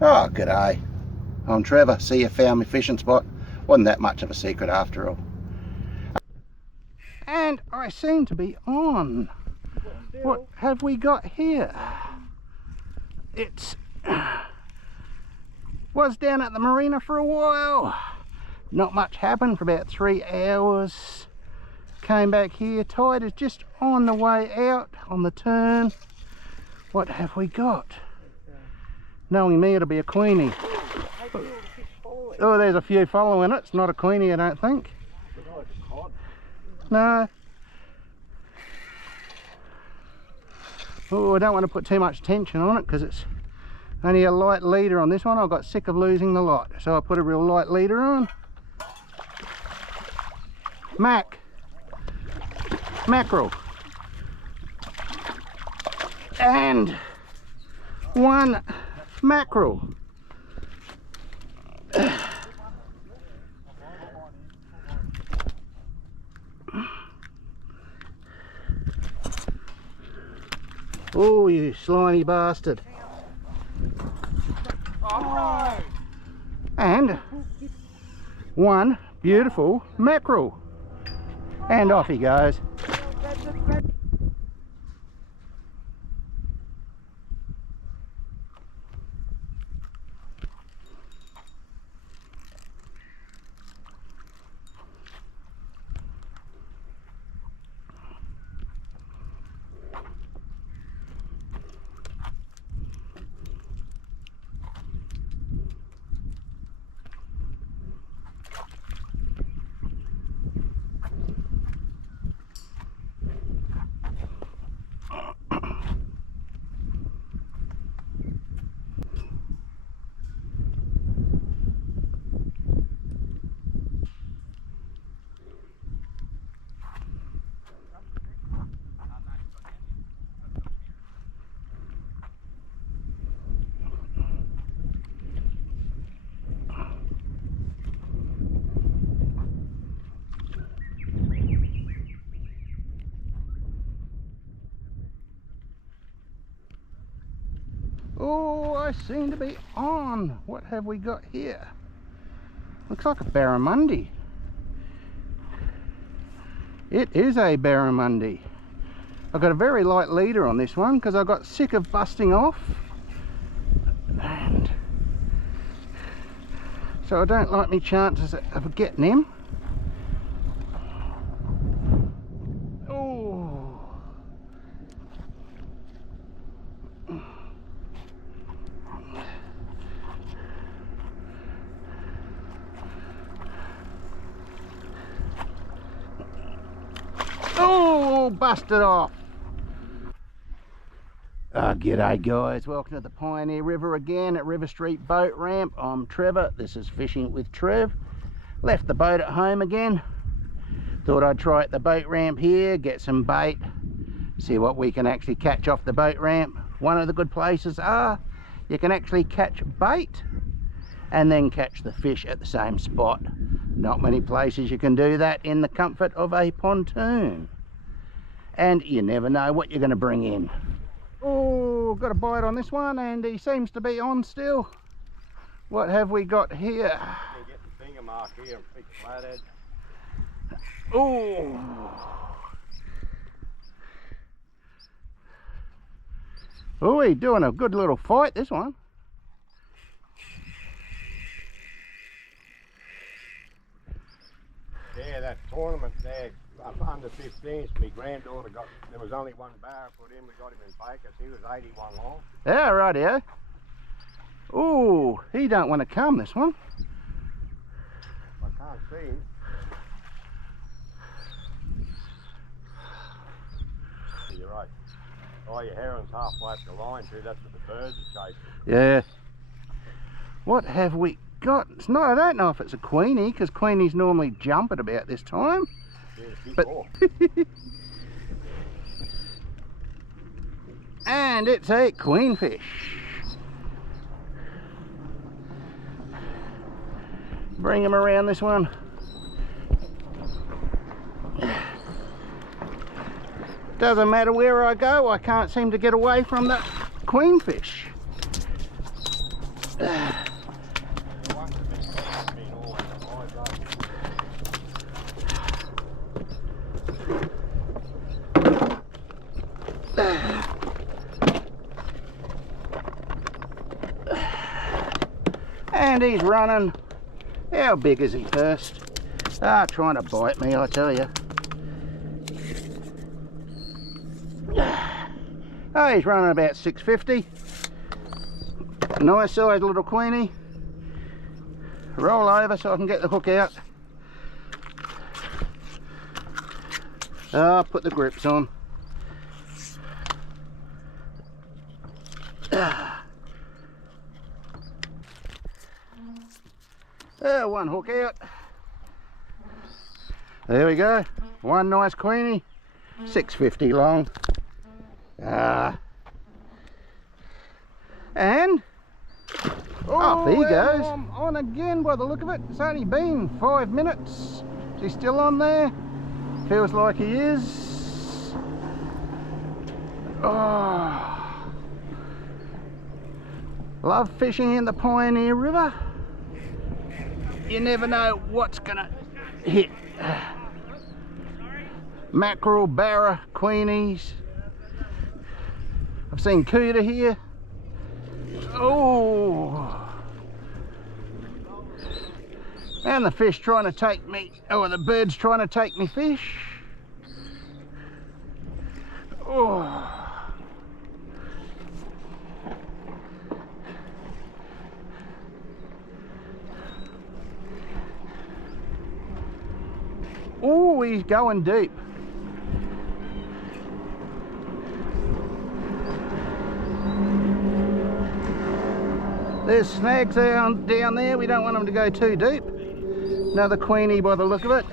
Oh, g'day. I'm Trevor. See, you found my fishing spot. Wasn't that much of a secret after all. And I seem to be on. What have we got here? It's was down at the marina for a while. Not much happened for about 3 hours. Came back here. Tide is just on the way out on the turn. What have we got? Knowing me, it'll be a queenie. Oh, there's a few following it. It's not a queenie, I don't think. No. Oh, I don't want to put too much tension on it because it's only a light leader on this one. I got sick of losing the lot, so I put a real light leader on. Mackerel. And one mackerel. Oh, you slimy bastard. And one beautiful mackerel. And off he goes. Oh, I seem to be on. What have we got here? Looks like a barramundi. It is a barramundi. I've got a very light leader on this one because I got sick of busting off. And so I don't like me chances of getting him. Oh, busted off. G'day guys, welcome to the Pioneer River again at River Street Boat Ramp. I'm Trevor, this is Fishing with Trev. Left the boat at home again. Thought I'd try at the boat ramp here, get some bait, see what we can actually catch off the boat ramp. One of the good places are you can actually catch bait and then catch the fish at the same spot. Not many places you can do that in the comfort of a pontoon. And you never know what you're going to bring in. Oh, got a bite on this one and he seems to be on still. What have we got here? You get the finger mark here and big flathead. Oh. Oh, he's doing a good little fight, this one. Yeah, that tournament there, up under 15s, my granddaughter got, there was only one bar put in, we got him in Bakers, he was 81 long. Yeah, rightio. Oh, he don't want to come, this one. I can't see him. You're right. Oh, your heron's halfway up the line too, that's what the birds are chasing. Yeah. What have we got? It's not, I don't know if it's a queenie, because queenies normally jump at about this time. Yeah, but and it's a queenfish. Bring him around this one. Doesn't matter where I go, I can't seem to get away from the queenfish. ones that been caught been all eyes up. And he's running. How big is he first? Ah, trying to bite me, I tell you. Oh, he's running about 650. Nice sized little queenie. Roll over so I can get the hook out. Ah, put the grips on. One hook out. There we go. One nice queenie. 650 long. And off he goes. I'm on again by the look of it. It's only been 5 minutes. Is he still on there? Feels like he is. Oh, love fishing in the Pioneer River. You never know what's gonna hit. Mackerel, barra, queenies. I've seen cuda here. Oh, and the fish trying to take me, or the bird's trying to take me fish. Oh. Oh, he's going deep. There's snags down there. We don't want them to go too deep. Another queenie by the look of it.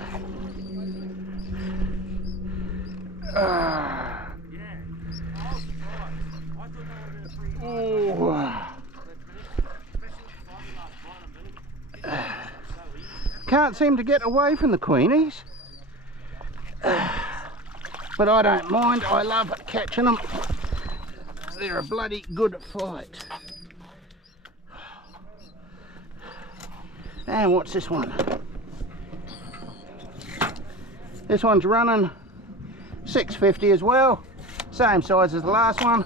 Oh. Can't seem to get away from the queenies. But I don't mind. I love catching them. They're a bloody good fight. And what's this one? This one's running 650 as well. Same size as the last one.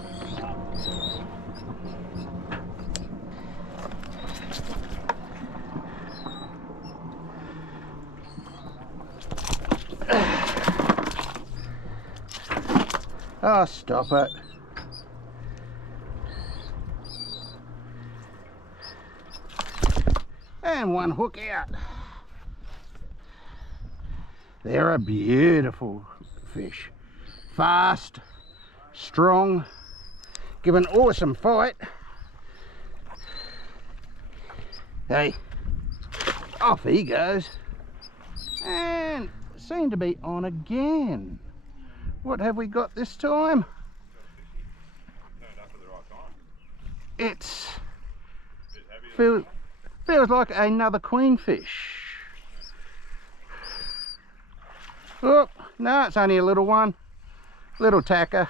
Oh, stop it. And one hook out. They're a beautiful fish. Fast, strong, give an awesome fight. Hey, off he goes. And seem to be on again. What have we got this time? It's feels like another queenfish. Oh, no, it's only a little one. Little tacker.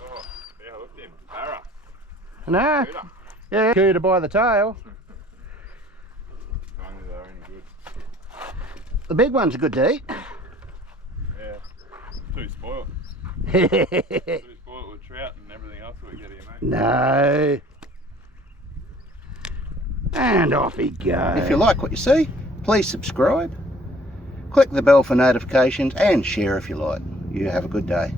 Oh, yeah, look at him. Barra. No. Yeah, cuda by the tail. The big one's a good to eat. Yeah, too spoiled. Too spoiled with trout and everything else that we get here, mate. No. And off he goes. If you like what you see, please subscribe, click the bell for notifications and share if you like. You have a good day.